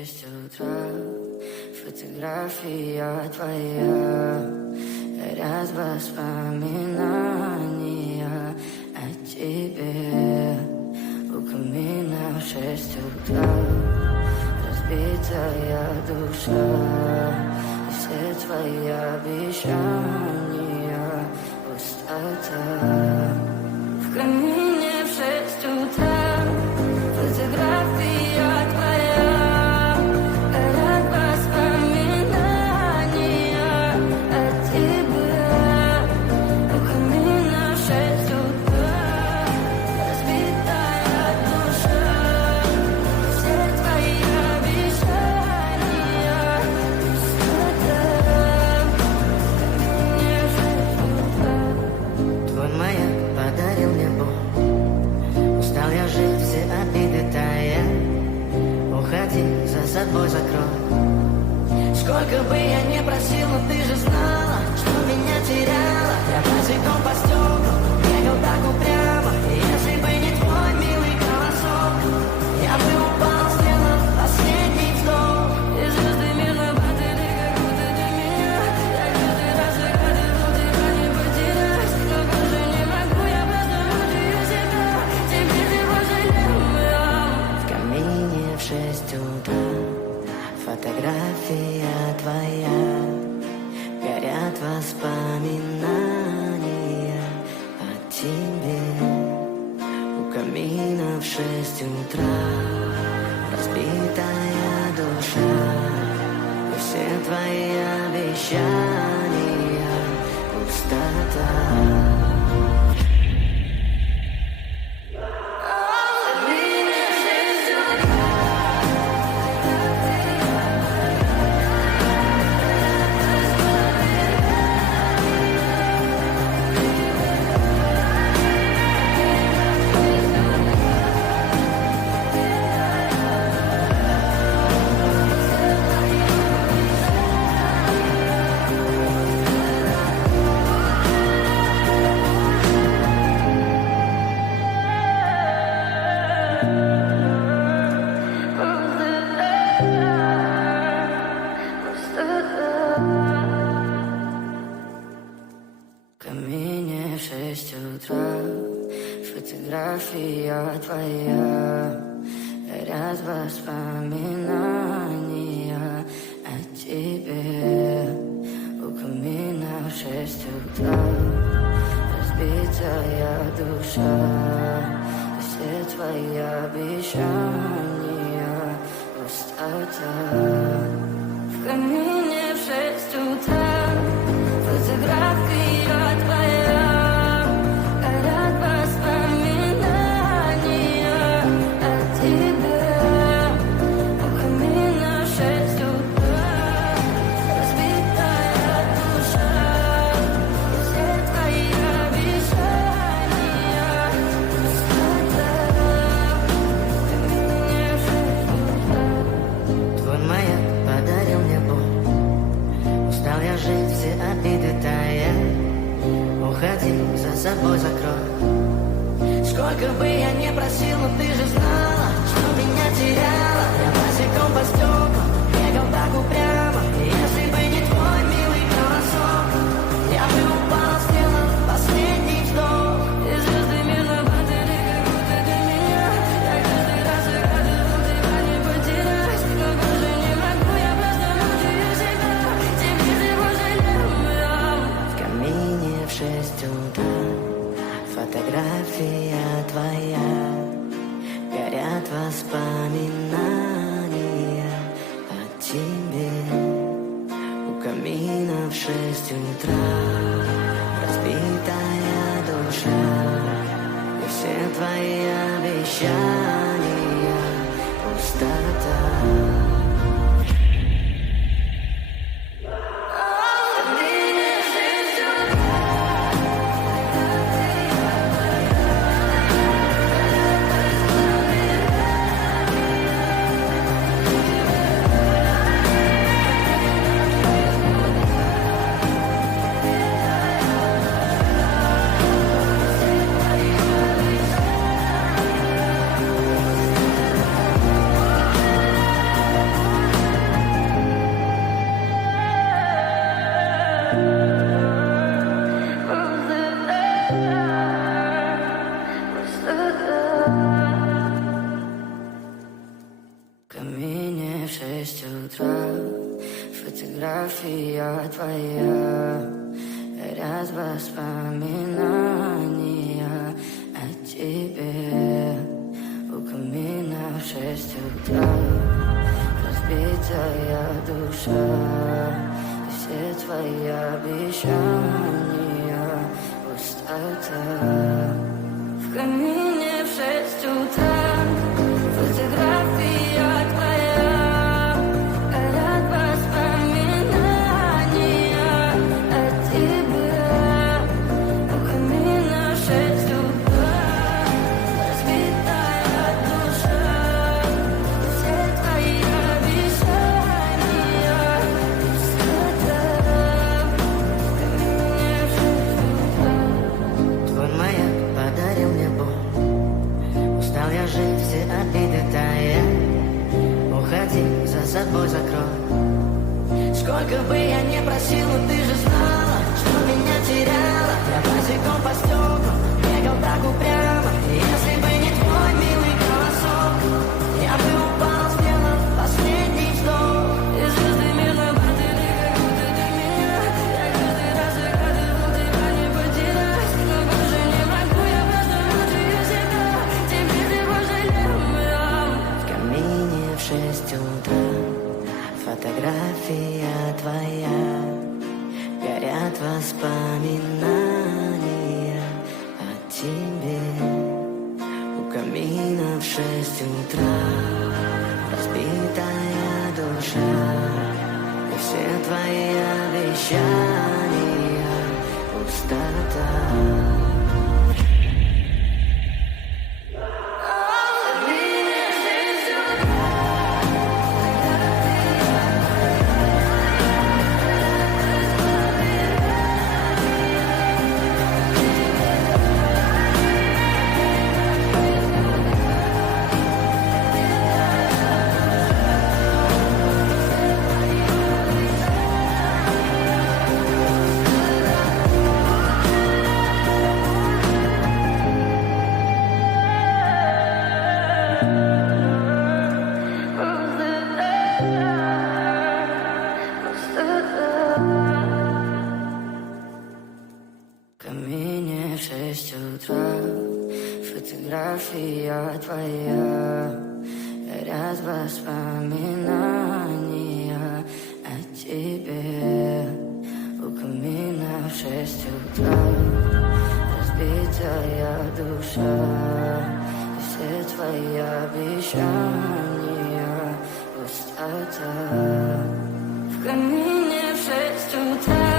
6 утра, фотография твоя, горят воспоминания о тебе. У камина в 6 утра, разбитая душа, и все твои обещания пустота. В камине в 6 утра, фотография твоя, горят воспоминания о тебе. У камина в 6 утра, разбитая душа, все твои обещания пустота. В камине в 6 утра. Твой маяк подарил мне боль. Устал я жить, все обиды тая. Уходи, за собой закрой. Сколько бы я ни просил, но ты же знала, что меня теряла. Я босиком по стеклу бегал так упрямо. И если бы не твой милый голосок, я бы упал, сделал последний вздох. И звезды мирно падали, как будто для меня. Я каждый раз загадывал тебя не потерять, но больше не могу, я просто мучаю себя. Теперь ты пожалел. В камине в 6 утра, фотография твоя, горят воспоминания о тебе. У камина в 6 утра, разбитая душа, и все твои обещания пустота. В камине в 6 утра, фотография твоя, горят воспоминания о тебе. У камина в 6 утра, разбитая душа, и все твои обещания пустота. В камине в 6 утра, фотография твоя, горят воспоминания о тебе. У камина в 6 утра, разбитая душа, и все твои обещания пустота. В камине в 6 утра. Твой маяк подарил мне боль. Устал я жить, все обиды тая. Уходи, за собой закрой. Сколько бы я ни просил, но ты же знала, что меня теряла. Я босиком по стеклам бегал так упрямо. И если бы не твой милый голосок, я бы упал, сделал последний вздох. И звезды мирно падали, как будто для меня. Я каждый раз загадывал тебя не потерять, но больше не могу, я просто мучаю себя. Теперь ты пожалел. В камине в 6 утра, фотография твоя, горят воспоминания о тебе. У камина в 6 утра, разбитая душа, и все твои обещания пустота. утра. Фотография твоя, горят воспоминания о тебе. У камина в 6 утра, разбитая душа, и все твои обещания пустота. В камине в 6 утра, фотография твоя, горят воспоминания о тебе. У камина в 6 утра, разбитая душа, все твои обещания пустота. В камине в 6 утра. Твой маяк подарил мне боль. Устал я жить, все обиды тая. Уходи, за собой закрой. Сколько бы я не просил, но ты же знала, что меня теряла. Я босиком по стеклам бегал так упрямо. Если бы не твой милый голосок, я бы упал, сделав последний вздох. И звезды мирно падали, как будто для меня. Я каждый раз загадывал тебя не потерять, но больше не могу, я просто мучаю себя. Теперь ты пожалел меня. В камине в 6 утра, фотография твоя, горят воспоминания о тебе. У камина в 6 утра, разбитая душа, и все твои обещания пустота. В камине в 6 утра, фотография твоя, горят воспоминания о тебе. У камина в 6 утра, разбитая душа, и все твои обещания пустота. В камине в 6 утра,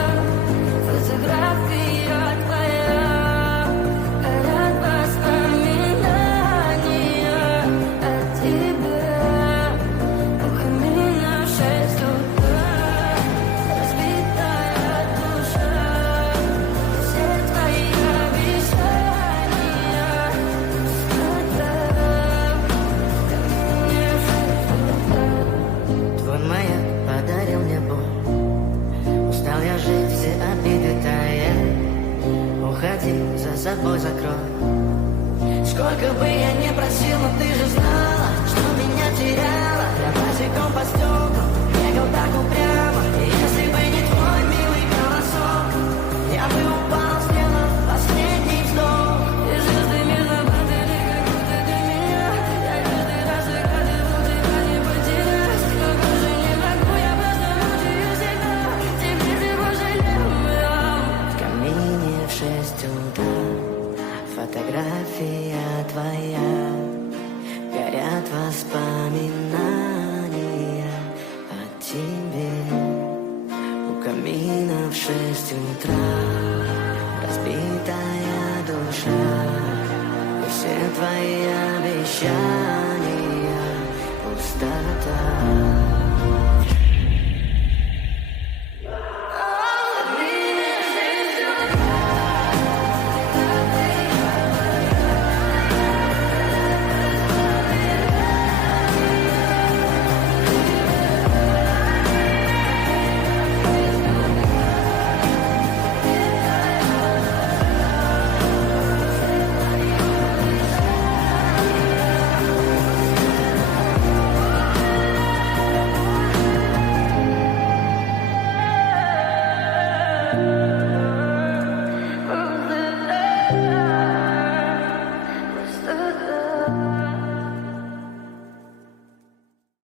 фотография твоя, горят воспоминания о тебе. У камина в 6 утра, разбитая душа, все твои обещания пустота. В камине в 6 утра. Твой маяк подарил мне боль. Устал я жить, все обиды тая. Уходи, за собой закрой. Сколько бы я не просил, но ты же знала, что меня теряла. Я босиком по стеклам бегал так упрямо. И если бы не твой милый голосок, я бы упал, сделав последний вздох. И звезды мирно падали, как будто для меня. Я каждый раз загадывал тебя не потерять, но больше не могу, я просто мучаю себя. Теперь ты пожалел меня. В камине в 6 утра, фотография твоя, горят воспоминания о тебе. У камина в 6 утра, разбитая душа, и все твои обещания пустота.